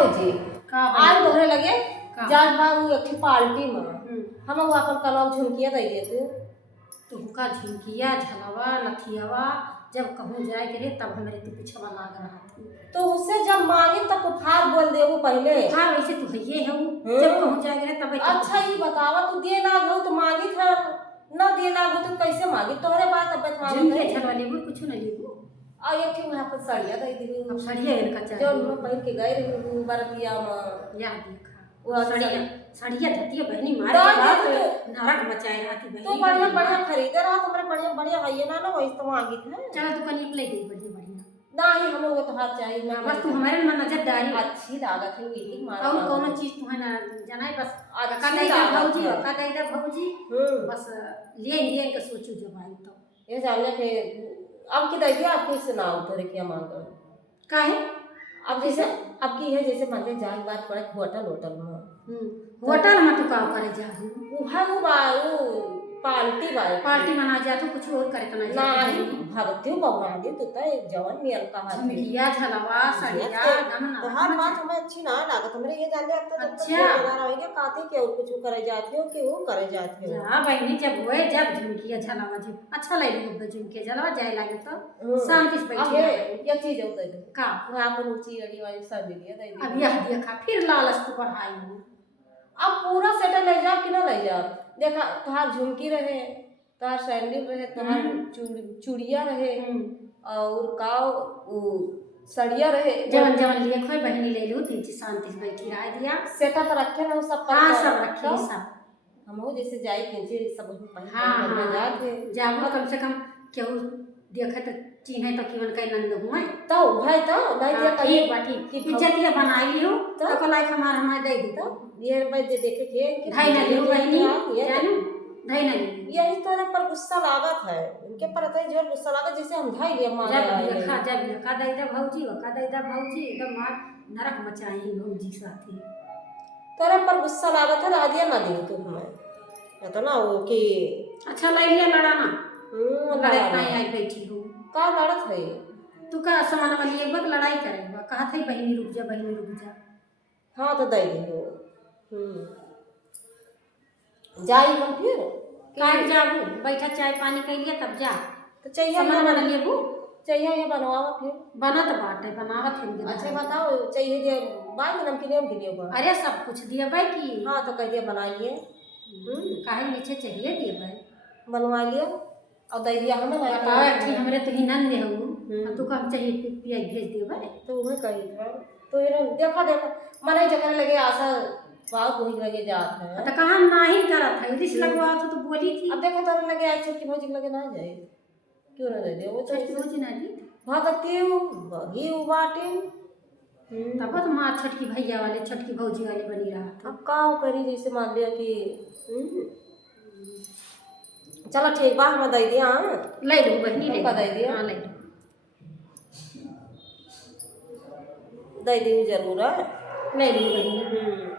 भौजी का आज तोहरे लगे का? जात बाबू एक पार्टी में हम अपन कलम झुमकिया दे देते तुमका झुमकिया झलवा लथियावा जब कहूँ जाए के रे तब हमारे तू पीछवा लाग रहा थी। तो उससे जब मांगे तब कुफार बोल देबू पहले। हाँ वैसे तू भैये है जब कहूँ जाए के रे तब। अच्छा ये बतावा तू दे लाग हो तो मांगी था न दे लाग हो तो कैसे मांगी तोहरे बात अब बता झुमके झलवा लेबू कुछ न लेबू आ एक ठे वहां पर साड़िया दे दी अब साड़िया इनका चाहिए जो मैं पहन के गए रही बरतिया में याद देखा वो साड़िया धतिया बहनी मार के बाद नरक मचाए रहा थी बहनी। तो बढ़िया बढ़िया खरीदे रहा तुम्हारे बढ़िया बढ़िया है ना वही तो मांगी था। चलो तू कल ले गई बढ़िया बढ़िया नहीं हम लोग तो हाथ चाहिए ना बस तू हमारे में नजर डाली अच्छी लागत है ये मारा और कोनो चीज तुम्हें ना जाना बस अच्छी का देगा भौजी बस ले के सोचू जब आई तो ये जानने के अब की देखिए आपकी सुनाओ तो देखिए मांगो काहे अब जैसे अब की है जैसे मान लीजिए जाए बात पड़े होटल होटल में होटल में तू का करे जाहू वो बाऊ पार्टी मना जा तो कुछ और करे तो ना नहीं भगती भगवान दी तो एक जवान नियम कहा झुमकिया झलवा साड़िया तो हर बात हमें अच्छी ना लागत हमरे ये जान ले अब तो अच्छा रहेंगे काती के और कुछ करे जाते हो कि वो करे जाते हो। हां बहनी जब होए जब झुमकिया झलवा जी अच्छा लगे झुमकिया झलवा जाए लागे तो शांति से बैठी एक चीज होता है का वहां पर ऊंची अड़ी वाली सब लिए दे अब यह देखा फिर लालच तो बढ़ाई अब पूरा सेटल ले जाओ कि ना ले जाओ देखा तोहार झुमकी रहे तोहार सैंडल रहे तोहार चूड़िया रहे और काव सड़िया रहे जवन जवन लिए खोई बहनी ले लू तीन शांति से बैठी रह दिया सेटा तो रखे ना सब हां सब रखे सब हम जैसे जाए किंचे सब हां जाते जाओ कम से कम केहू देखे तो चिन्हे तो केवन कई नंद हुए तो भाई तो नहीं दिया ठीक बाटी इज्जतिया बनाई लियो तो कलाई हमार हमार दे दी तो ये भाई दे देखे के ढाई ना लियो बहनी जानू ढाई ना लियो यही तरह पर गुस्सा लागत है उनके पर आता है जो गुस्सा लागत जैसे हम ढाई लिया मार जब का दैदा भौजी का दैदा भौजी एकदम मार नरक मचाई भौजी साथी तेरे पर गुस्सा लागत है राधिया ना दी तू हमें तो ना वो कि अच्छा लाई लिया लड़ाना लड़ाई आई बैठी हूं का लड़त है तू का सामान वाली एक बार लड़ाई करेगा कहा था बहनी रुक जा हाँ तो दे दी जाई हम फिर काट जाबू बैठा चाय पानी कर लिया तब जा तो चाहिए सामान बना लेबू चाहिए ये बनवावा फिर बनत बाटे बनावत है। अच्छा बताओ चाहिए जे बाई नमकीन दिए बा अरे सब कुछ दिए भाई की हाँ तो कह दिया बनाइए काहे नीचे चाहिए दिए भाई बनवा लिया और दे दिया हमें बताओ ठीक हमरे तो ही नन दे हूं तू काम चाहिए पिया भेज दिए भाई तो वह कही था तो ये देखा मने जगह लगे आशा बात वही लगे जात है तो कहां नहीं करत है रिस लगवा तो बोली थी अब देखो तो लगे आज छोटी भौजी लगे ना जाए क्यों ना दे दे वो छोटी भौजी ना दी भगती बगी उबाटी तब तो मां छोटकी भैया वाले छोटकी भौजी वाले बनी रहा था। अब का करी जैसे मान लिया कि चलो ठीक बा हम दे दिया ले लो बहनी ले दे दिया हां ले लो दे दी जरूर है ले लो बहनी